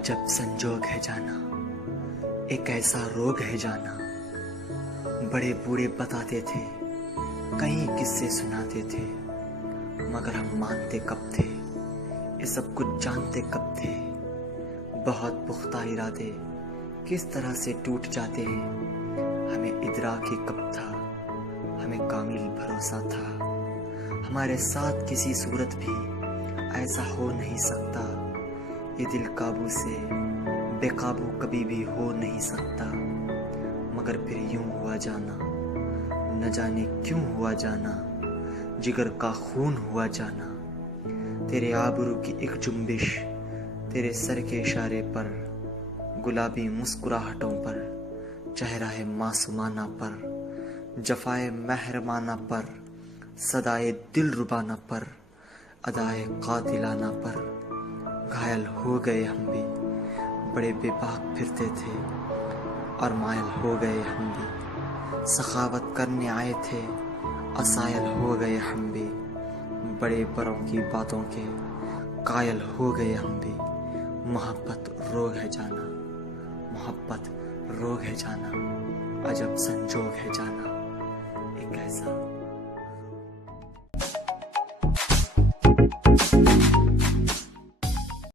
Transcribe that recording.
अजब संजोग है जाना, एक ऐसा रोग है जाना। बड़े बूढ़े बताते थे, कई किस्से सुनाते थे, मगर हम मानते कब थे, ये सब कुछ जानते कब थे। बहुत पुख्ता इरादे किस तरह से टूट जाते हैं, हमें इदराक ही कब था, हमें कामिल भरोसा था। हमारे साथ किसी सूरत भी ऐसा हो नहीं सकता, ये दिल काबू से बेकाबू कभी भी हो नहीं सकता। मगर फिर यूं हुआ जाना, न जाने क्यों हुआ जाना, जिगर का खून हुआ जाना। तेरे आबरू की एक जुम्बिश, तेरे सर के इशारे पर, गुलाबी मुस्कुराहटों पर, चेहरा है मासूमाना पर, जफाए मेहरबाना पर, सदाए दिल रुबाना पर, अदाए कातिलाना पर। घायल हो गए हम भी, बड़े बेबाक फिरते थे, और मायल हो गए हम भी। सखावत करने आए थे, असायल हो गए हम भी। बड़े बड़ों की बातों के कायल हो गए हम भी। मोहब्बत रोग है जाना, मोहब्बत रोग है जाना, अजब संजोग है जाना, एक ऐसा